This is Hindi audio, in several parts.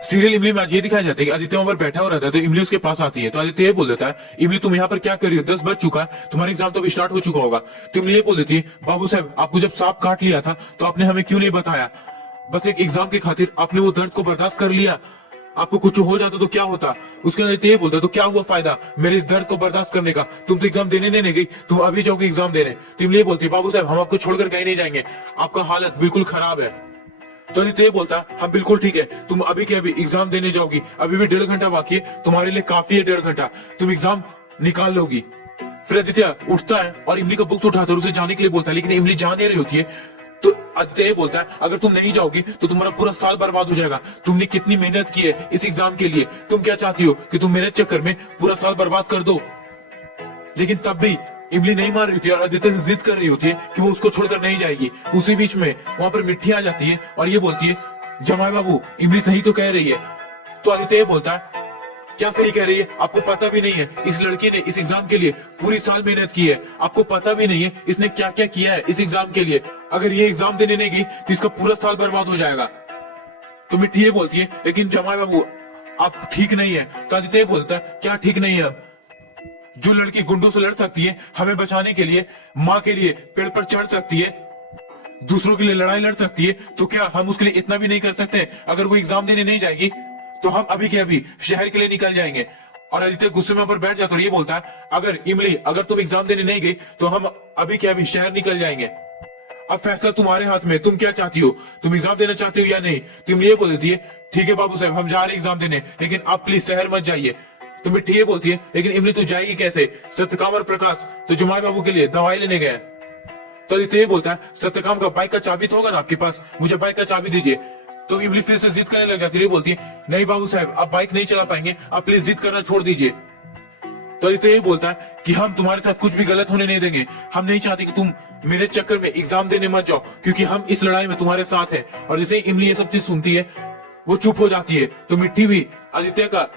सीरियल इमली में आज ये दिखाया जाता है कि आदित्य वहां पर बैठा हो रहता है, तो इमली उसके पास आती है। तो आदित्य ये बोल देता है, इमली तुम यहाँ पर क्या कर रही हो, 10 बज चुका है, तुम्हारा एग्जाम तो अभी स्टार्ट हो चुका होगा। तो इमली ये बोल देती है, बाबू साहब आपको जब सांप काट लिया था तो आपने हमें क्यों नहीं बताया? बस एक एग्जाम की खातिर आपने वो दर्द को बर्दाश्त कर लिया। आपको कुछ हो जाता तो क्या होता? उसके आदित्य ये बोलता, तो क्या हुआ फायदा मेरे इस दर्द को बर्दाश्त करने का? तुम तो एग्जाम देने नहीं गई, तुम अभी जाओगे एग्जाम देने। तो इमली ये बोलती है, बाबू साहब हम आपको छोड़कर कहीं नहीं जाएंगे, आपका हालत बिल्कुल खराब है। तो आदित्य ये बोलता, हाँ बिल्कुल ठीक है, तुम अभी के अभी एग्जाम देने जाओगी, अभी भी 1.5 घंटा बाकी है, तुम्हारे लिए काफी है 1.5 घंटा, तुम एग्जाम निकाल लोगी। फिर आदित्य उठता है और इमली का बुक्स उठाता है, उसे जाने के लिए बोलता है, लेकिन इमली जा नहीं रही होती है। तो आदित्य ये बोलता है, अगर तुम नहीं जाओगी तो तुम्हारा पूरा साल बर्बाद हो जाएगा, तुमने कितनी मेहनत की है इस एग्जाम के लिए, तुम क्या चाहती हो कि तुम मेरे चक्कर में पूरा साल बर्बाद कर दो? लेकिन तब भी इमली नहीं मान रही थी और आदित्य से जिद कर रही होती है कि वो उसको छोड़कर नहीं जाएगी। उसी बीच में वहां पर मिट्टी आ जाती है और ये बोलती है, जमाई बाबू इमली सही तो कह रही है। तो आदित्य ये बोलता है, क्या सही कह रही है? आपको पता भी नहीं है इस लड़की ने इस एग्जाम के लिए पूरी साल मेहनत की है, आपको पता भी नहीं है इसने क्या क्या किया है इस एग्जाम के लिए। अगर ये एग्जाम देने नहीं गई तो इसका पूरा साल बर्बाद हो जाएगा। तो मिट्टी ये बोलती है, लेकिन जमाई बाबू आप ठीक नहीं है। तो आदित्य बोलता है, क्या ठीक नहीं है? अब जो लड़की गुंडों से लड़ सकती है, हमें बचाने के लिए, माँ के लिए पेड़ पर चढ़ सकती है, दूसरों के लिए लड़ाई लड़ सकती है, तो क्या हम उसके लिए इतना भी नहीं कर सकते? अगर वो एग्जाम देने नहीं जाएगी तो हम अभी के अभी शहर के लिए निकल जाएंगे। और आदित्य गुस्से में ऊपर बैठ जाता है और ये बोलता है, अगर इमली अगर तुम एग्जाम देने नहीं गई तो हम अभी के अभी शहर निकल जाएंगे। अब फैसला तुम्हारे हाथ में, तुम क्या चाहती हो? तुम एग्जाम देना चाहती हो या नहीं? तो इमली ये बोल देती है, ठीक है बाबू साहब हम जा रहे एग्जाम देने, लेकिन आप प्लीज शहर मत जाइए। तो मिट्टी ये बोलती है, लेकिन इमली तो जाएगी कैसे? सत्यकाम और प्रकाश तो जमाई बाबू के लिए दवाई लेने गए। तो आदित्य ये बोलता है, सत्यकाम का बाइक का चाबी तो होगा ना आपके पास, मुझे बाइक का चाबी दीजिए। तो इमली फिर से जिद करने लग जाती है, बोलती है, नहीं बाबू साहब आप बाइक नहीं चला पाएंगे, आप प्लीज जिद करना छोड़ दीजिए। तो आदित्य ये बोलता है कि हम तुम्हारे साथ कुछ भी गलत होने नहीं देंगे, हम नहीं चाहते कि तुम मेरे चक्कर में एग्जाम देने मत जाओ, क्योंकि हम इस लड़ाई में तुम्हारे साथ हैं। और जैसे इमली ये सब चीज सुनती है वो चुप हो जाती है। तो मिट्टी भी आदित्य का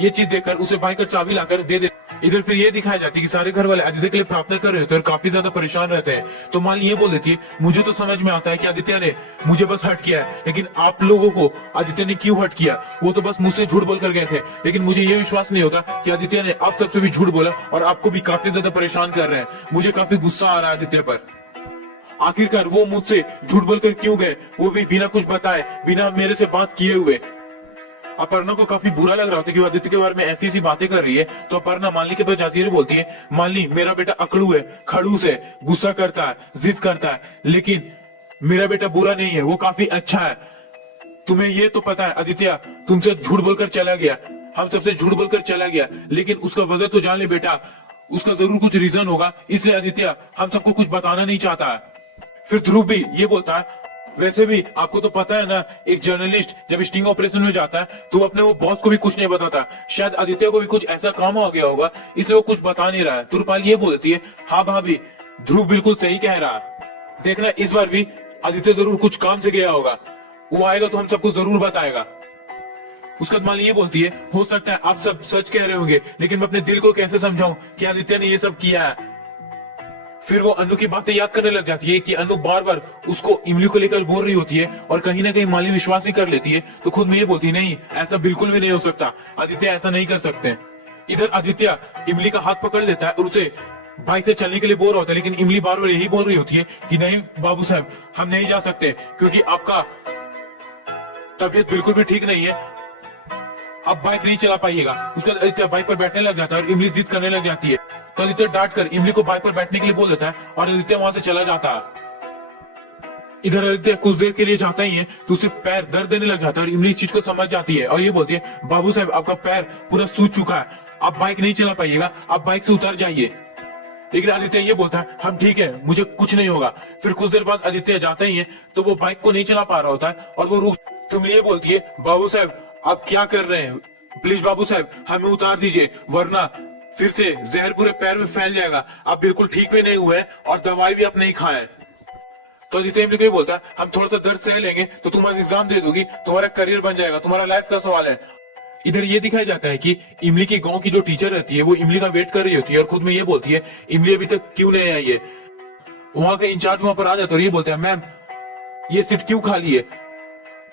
ये चीज देखकर उसे बाइक का चाबी लाकर दे दे। इधर फिर ये दिखाया जाती है कि सारे घर वाले आदित्य के लिए प्रार्थना कर रहे होते हैं और काफी ज्यादा परेशान रहते हैं। तो मालिनी ये बोल देती है, मुझे तो समझ में आता है कि आदित्य ने मुझे बस हर्ट किया है, लेकिन आप लोगों को आदित्य ने क्यों हर्ट किया? वो तो बस मुझसे झूठ बोलकर गए थे, लेकिन मुझे ये विश्वास नहीं होता कि आदित्य ने आप सबसे भी झूठ बोला और आपको भी काफी ज्यादा परेशान कर रहे हैं। मुझे काफी गुस्सा आ रहा है आदित्य पर। आखिरकार वो मुझसे झूठ बोलकर क्यों गए, वो भी बिना कुछ बताए, बिना मेरे से बात किए हुए। अपर्णा को काफी बुरा लग रहा था कि वो आदित्य के बारे में ऐसी ऐसी बातें कर रही है। तो अपर्णा मालिनी के पास जाती है, बोलती है, मालिनी मेरा बेटा अकड़ू है, खड़ूस है, गुस्सा करता है, जिद करता है, लेकिन मेरा बेटा बुरा नहीं है, वो काफी अच्छा है। तुम्हें ये तो पता है आदित्य तुमसे झूठ बोलकर चला गया, हम सबसे झूठ बोलकर चला गया, लेकिन उसका वजह तो जान ले बेटा, उसका जरूर कुछ रीजन होगा, इसलिए आदित्य हम सबको कुछ बताना नहीं चाहता है। फिर ध्रुव भी ये बोलता है, वैसे भी आपको तो पता है ना, एक जर्नलिस्ट जब स्टिंग ऑपरेशन में जाता है तो वो अपने वो बॉस को भी कुछ नहीं बताता। शायद आदित्य को भी कुछ ऐसा काम हो गया होगा, इसलिए वो कुछ बता नहीं रहा है। तो रूपाली ये बोलती है, हाँ भाभी ध्रुव बिल्कुल सही कह रहा है, देखना इस बार भी आदित्य जरूर कुछ काम से गया होगा, वो आएगा तो हम सबको जरूर बताएगा। उसके बाद मालिनी ये बोलती है, हो सकता है आप सब सच कह रहे होंगे, लेकिन मैं अपने दिल को कैसे समझाऊं कि आदित्य ने ये सब किया है। फिर वो अनु की बातें याद करने लग जाती है कि अनु बार बार उसको इमली को लेकर बोल रही होती है और कहीं ना कहीं मालिनी विश्वास भी कर लेती है। तो खुद में ये बोलती है, नहीं ऐसा बिल्कुल भी नहीं हो सकता, आदित्य ऐसा नहीं कर सकते। इधर आदित्य इमली का हाथ पकड़ लेता है और उसे बाइक से चलने के लिए बोल रहा होता है, लेकिन इमली बार बार यही बोल रही होती है कि नहीं बाबू साहब हम नहीं जा सकते, क्योंकि आपका तबीयत बिल्कुल भी ठीक नहीं है, आप बाइक नहीं चला पाइएगा। उसके बाद आदित्य बाइक पर बैठने लग जाता है और इमली जिद करने लग जाती है। तो आदित्य डांट कर इमली को बाइक पर बैठने के लिए बोल देता है और आदित्य वहां से चला जाता है। इधर आदित्य कुछ देर के लिए जाता ही है तो उसे पैर दर्द देने लग जाता है और इमली इस चीज को समझ जाती है और ये बोलती है, बाबू साहब आपका पैर पूरा सूज चुका है, आप बाइक नहीं चला पाइएगा, आप बाइक से उतर जाइए। लेकिन आदित्य ये बोलता है, हम ठीक है, मुझे कुछ नहीं होगा। फिर कुछ देर बाद आदित्य जाता ही है तो वो बाइक को नहीं चला पा रहा होता है और वो रुक। तुम ये बोलती है, बाबू साहब आप क्या कर रहे हैं, प्लीज बाबू साहब हमें उतार दीजिए, वरना फिर से जहर पूरे पैर में फैल जाएगा, आप बिल्कुल ठीक भी नहीं हुए और दवाई भी आप नहीं खाए। तो आदित्य इमली को ये बोलता है, हम थोड़ा सा दर्द सह लेंगे तो तुम एग्जाम दे दोगी, तुम्हारा करियर बन जाएगा, तुम्हारा लाइफ का सवाल है। इधर ये दिखाया जाता है कि इमली के गांव की जो टीचर रहती है वो इमली का वेट कर रही होती है और खुद में ये बोलती है, इमली अभी तक क्यों नहीं आई है। वहां का इंचार्ज वहां पर आ जाता है और ये बोलता है, मैम ये सीट क्यों खाली है।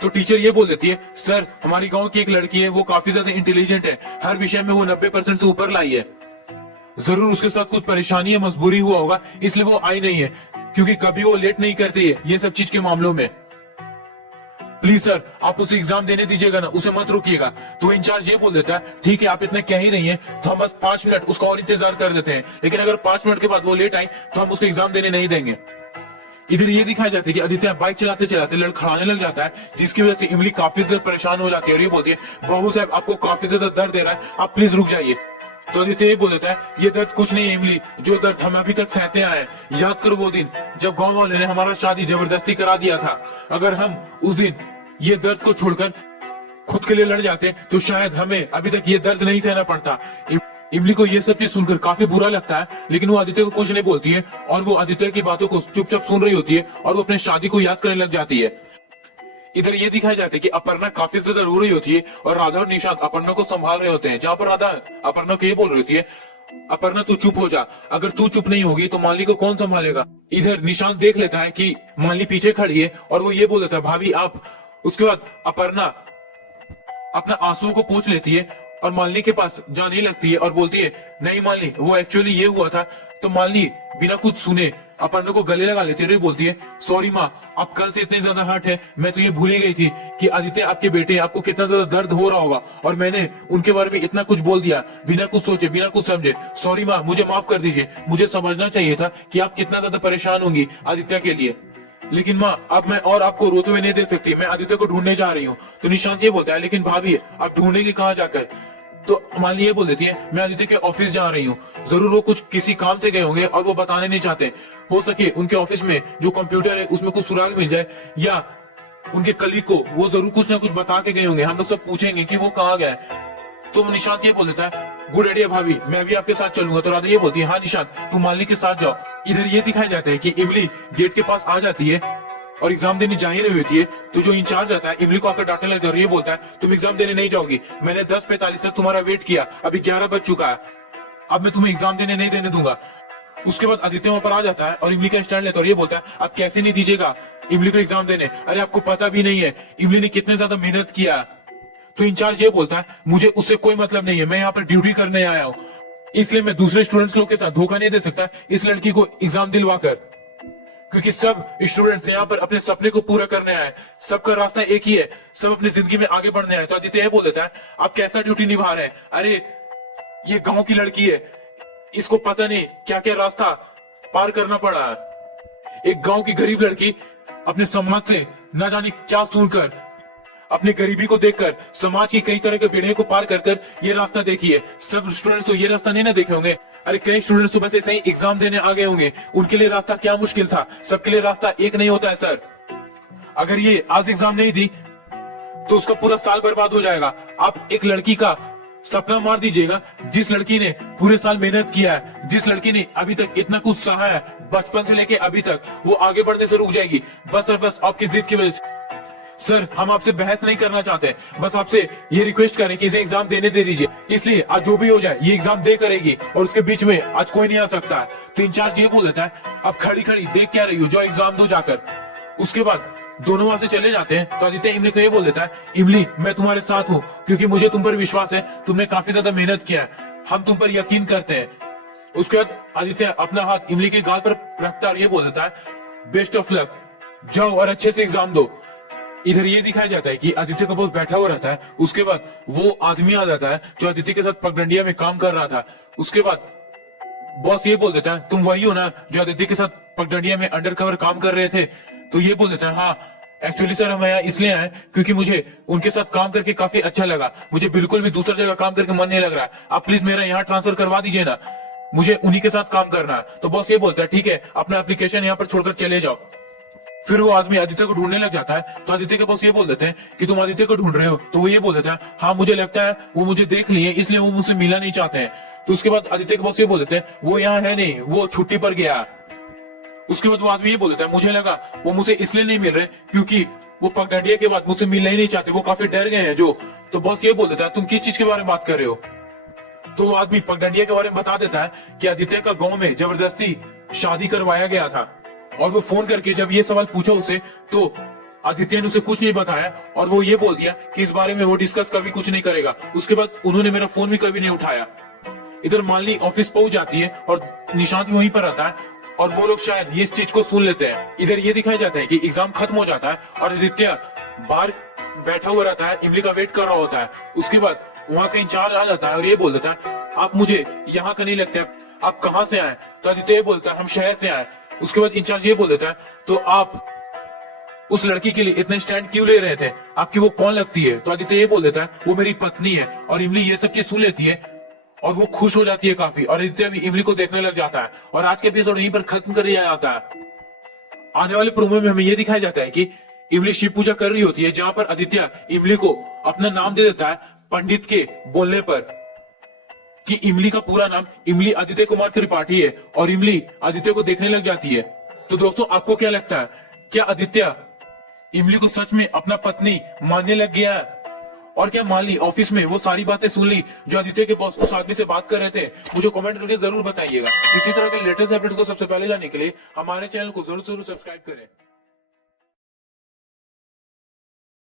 तो टीचर ये बोल देती है, सर हमारी गांव की एक लड़की है, वो काफी ज्यादा इंटेलिजेंट है, हर विषय में वो 90% से ऊपर लाई है, जरूर उसके साथ कुछ परेशानी या मजबूरी हुआ होगा, इसलिए वो आई नहीं है, क्योंकि कभी वो लेट नहीं करती है ये सब चीज के मामलों में। प्लीज सर आप उसे एग्जाम देने दीजिएगा ना, उसे मत रोकिएगा। तो इंचार्ज ये बोल देता है, ठीक है आप इतना कह ही रही हैं तो हम बस 5 मिनट उसका और इंतजार कर देते हैं, लेकिन अगर 5 मिनट के बाद वो लेट आई तो हम उसको एग्जाम देने नहीं देंगे। इधर ये दिखाया जाता है कि आदित्य बाइक चलाते चलाते लड़खड़ाने लग जाता है, जिसकी वजह से इमली काफी ज्यादा परेशान हो जाती है और ये बोलती है, बाबू साहब आपको काफी ज्यादा दर्द दे रहा है, आप प्लीज रुक जाइए। तो आदित्य ये बोल देता है, ये दर्द कुछ नहीं है इमली, जो दर्द हम अभी तक सहते आए हैं। याद करो वो दिन जब गांव वाले ने हमारा शादी जबरदस्ती करा दिया था, अगर हम उस दिन ये दर्द को छोड़कर खुद के लिए लड़ जाते तो शायद हमें अभी तक ये दर्द नहीं सहना पड़ता। इमली को ये सब चीज सुनकर काफी बुरा लगता है, लेकिन वो आदित्य को कुछ नहीं बोलती है और वो आदित्य की बातों को चुपचाप सुन रही होती है और वो अपने शादी को याद करने लग जाती है। इधर ये दिखाया जाता है कि अपर्णा काफी ज्यादा रो रही होती है और राधा और निशांत अपर्णा को संभाल रहे होते हैं, जहाँ पर राधा अपर्णा को ये बोल रही होती है, अपर्णा तू चुप हो जा, अगर तू चुप नहीं होगी तो माली को कौन संभालेगा। इधर निशांत देख लेता है कि माली पीछे खड़ी है और वो ये बोल देता है, भाभी आप। उसके बाद अपर्णा अपना आंसुओं को पोंछ लेती है और मालिनी के पास जाने लगती है और बोलती है, नहीं मालिनी वो एक्चुअली ये हुआ था। तो मालिनी बिना कुछ सुने अपर्णा को गले लगा लेती है और बोलती है, सॉरी माँ आप कल से इतनी ज्यादा हर्ट है, मैं तो ये भूल ही गई थी कि आदित्य आपके बेटे, आपको कितना ज्यादा दर्द हो रहा होगा और मैंने उनके बारे में इतना कुछ बोल दिया बिना कुछ सोचे बिना कुछ समझे। सॉरी माँ मुझे माफ कर दीजिए, मुझे समझना चाहिए था कि आप कितना ज्यादा परेशान होंगी आदित्य के लिए, लेकिन माँ अब मैं और आपको रोते हुए नहीं देख सकती, मैं आदित्य को ढूंढने जा रही हूँ। तो निशांत ये बोलता है, लेकिन भाभी आप ढूंढेंगे कहाँ जाकर। तो माली ये बोल देती है, मैं आदित्य के ऑफिस जा रही हूँ, जरूर वो कुछ किसी काम से गए होंगे और वो बताने नहीं चाहते, हो सके उनके ऑफिस में जो कंप्यूटर है उसमें कुछ सुराग मिल जाए, या उनके कलीग को वो जरूर कुछ ना कुछ बता के गए होंगे, हम लोग सब पूछेंगे कि वो कहाँ गया है। तो निशांत ये बोल देता है, गुड आइडिया भाभी मैं भी आपके साथ चलूंगा। तो राधा ये बोलती है, हाँ निशांत तुम मालिनी के साथ जाओ। इधर ये दिखाया जाता है कि इमली गेट के पास आ जाती है और एग्जाम देने जा ही रही होती है, तो जो इंचार्ज रहता है इमली को आकर डांटने लगता है और ये बोलता है, तुम एग्जाम देने नहीं जाओगी, मैंने 10:45 तक तुम्हारा वेट किया, अभी 11 बज चुका है, अब मैं तुम्हें एग्जाम देने नहीं देने दूंगा। उसके बाद आदित्य वहां पर आ जाता है और इमली का स्टैंड लेता है और ये बोलता है, आप कैसे नहीं दीजिएगा इमली को एग्जाम देने, अरे आपको पता भी नहीं है इमली ने कितने ज्यादा मेहनत किया। तो इंचार्ज ये बोलता है, मुझे उससे कोई मतलब नहीं है, मैं यहाँ पर ड्यूटी करने आया हूँ, इसलिए मैं दूसरे स्टूडेंट्स लोग के साथ धोखा नहीं दे सकता इस लड़की को एग्जाम दिलवाकर, क्योंकि सब स्टूडेंट्स यहाँ पर अपने सपने को पूरा करने आए, सबका रास्ता एक ही है, सब अपनी जिंदगी में आगे बढ़ने आए। तो आदित्य बोल देता है, आप कैसा ड्यूटी निभा रहे हैं, अरे ये गांव की लड़की है, इसको पता नहीं क्या क्या रास्ता पार करना पड़ा है। एक गांव की गरीब लड़की अपने समाज से न जाने क्या सुनकर, अपनी गरीबी को देखकर समाज की कई तरह के बेड़े को पार कर ये रास्ता देखिए। सब स्टूडेंट्स तो ये रास्ता नहीं ना देखे होंगे, अरे कई स्टूडेंट्स तो बस ऐसे ही एग्जाम देने आ गए होंगे, उनके लिए रास्ता क्या मुश्किल था, सबके लिए रास्ता एक नहीं होता है सर। अगर ये आज एग्जाम नहीं दी तो उसका पूरा साल बर्बाद हो जाएगा। आप एक लड़की का सपना मार दीजिएगा, जिस लड़की ने पूरे साल मेहनत किया है, जिस लड़की ने अभी तक इतना कुछ सहा है, बचपन से लेके अभी तक, वो आगे बढ़ने से रुक जाएगी बस और बस आपकी जिद की वजह से। सर हम आपसे बहस नहीं करना चाहते, बस आपसे ये रिक्वेस्ट करें कि इसे एग्जाम देने दे दीजिए, इसलिए आज जो भी हो जाए ये एग्जाम दे करेगी और उसके बीच में आज कोई नहीं आ सकता है। तो इंचार्ज ये बोल देता है, अब खड़ी खड़ी देख क्या रही हो, जो एग्जाम दो जाकर। उसके बाद दोनों वहां से चले जाते हैं। तो आदित्य इमली को ये बोल देता है, इमली मैं तुम्हारे साथ हूँ, क्योंकि मुझे तुम पर विश्वास है, तुमने काफी ज्यादा मेहनत किया है, हम तुम पर यकीन करते हैं। उसके बाद आदित्य अपना हाथ इमली के गाल पर रखता है और ये बोल देता है, बेस्ट ऑफ लक, जाओ और अच्छे से एग्जाम दो। इधर ये दिखाया जाता है कि आदित्य का बॉस बैठा हुआ रहता है, उसके बाद वो आदमी आ जाता है जो आदित्य के साथ पगडंडिया में काम कर रहा था। उसके बाद बॉस ये बोल देता है, तुम वही हो ना जो आदित्य के साथ पगडंडिया में अंडरकवर काम कर रहे थे। तो ये बोल देता है, हाँ एक्चुअली सर हम यहाँ इसलिए आए क्योंकि मुझे उनके साथ काम करके काफी अच्छा लगा, मुझे बिल्कुल भी दूसरी जगह काम करके मन नहीं लग रहा है, आप प्लीज मेरा यहाँ ट्रांसफर करवा दीजिए ना, मुझे उन्हीं के साथ काम करना है। तो बॉस ये बोलता है, ठीक है अपना एप्लीकेशन यहाँ पर छोड़कर चले जाओ। फिर वो आदमी आदित्य को ढूंढने लग जाता है। तो आदित्य के बॉस ये बोल देते हैं कि तुम आदित्य को ढूंढ रहे हो। तो वो ये बोल देता है, हाँ मुझे लगता है वो मुझे देख लिए इसलिए वो मुझसे मिलना नहीं चाहते हैं। तो उसके बाद आदित्य के बॉस ये बोल देते हैं, वो यहाँ है नहीं, वो छुट्टी पर गया। उसके बाद वो आदमी ये बोल देता है, मुझे लगा वो मुझे इसलिए नहीं मिल रहे क्योंकि वो पगडंडिया के बाद मुझसे मिलना ही नहीं चाहते, वो काफी डर गए हैं जो। तो बॉस ये बोल देता है, तुम किस चीज के बारे में बात कर रहे हो। तो वो आदमी पगडंडिया के बारे में बता देता है कि आदित्य का गांव में जबरदस्ती शादी करवाया गया था, और वो फोन करके जब ये सवाल पूछा उसे तो आदित्य ने उसे कुछ नहीं बताया और वो ये बोल दिया कि इस बारे में वो डिस्कस कभी कुछ नहीं करेगा। उसके बाद उन्होंने मेरा फोन भी कभी नहीं उठाया। इधर मालिनी ऑफिस पहुंच जाती है और निशांत भी वहीं पर आता है और वो लोग शायद ये इस चीज को सुन लेते हैं। इधर ये दिखाया जाता है कि एग्जाम खत्म हो जाता है और आदित्य बाहर बैठा हुआ रहता है, इमली का वेट कर रहा होता है। उसके बाद वहां का इंचार्ज आ जाता है और ये बोल देता है, आप मुझे यहाँ का नहीं लगते, आप कहाँ से आए? तो आदित्य ये बोलता है, हम शहर से आए। उसके बाद इंचार्ज ये बोल देता है, तो आप उस लड़की के लिए इतने स्टैंड क्यों ले रहे थे? आपकी वो कौन लगती है? तो आदित्य ये बोल देता है, वो मेरी पत्नी है। और इमली ये सब चीज सुन लेती है और वो खुश हो जाती है काफी और आदित्य भी इमली को देखने लग जाता है। और आज के एपिसोड यहीं पर खत्म कर दिया जाता है। आने वाले प्रोमो में हमें ये दिखाया जाता है कि इमली शिव पूजा कर रही होती है, जहां पर आदित्य इमली को अपना नाम दे देता है पंडित के बोलने पर कि इमली का पूरा नाम इमली आदित्य कुमार त्रिपाठी है। और इमली आदित्य को देखने लग जाती है। तो दोस्तों, आपको क्या लगता है, क्या आदित्य इमली को सच में अपना पत्नी मानने लग गया है? और क्या मालिनी ऑफिस में वो सारी बातें सुन ली जो आदित्य के बॉस उस आदमी से बात कर रहे थे? मुझे कमेंट करके जरूर बताइएगा। इसी तरह के लेटेस्ट अपडेट्स को सबसे पहले लाने के लिए हमारे चैनल को जरूर सब्सक्राइब करें।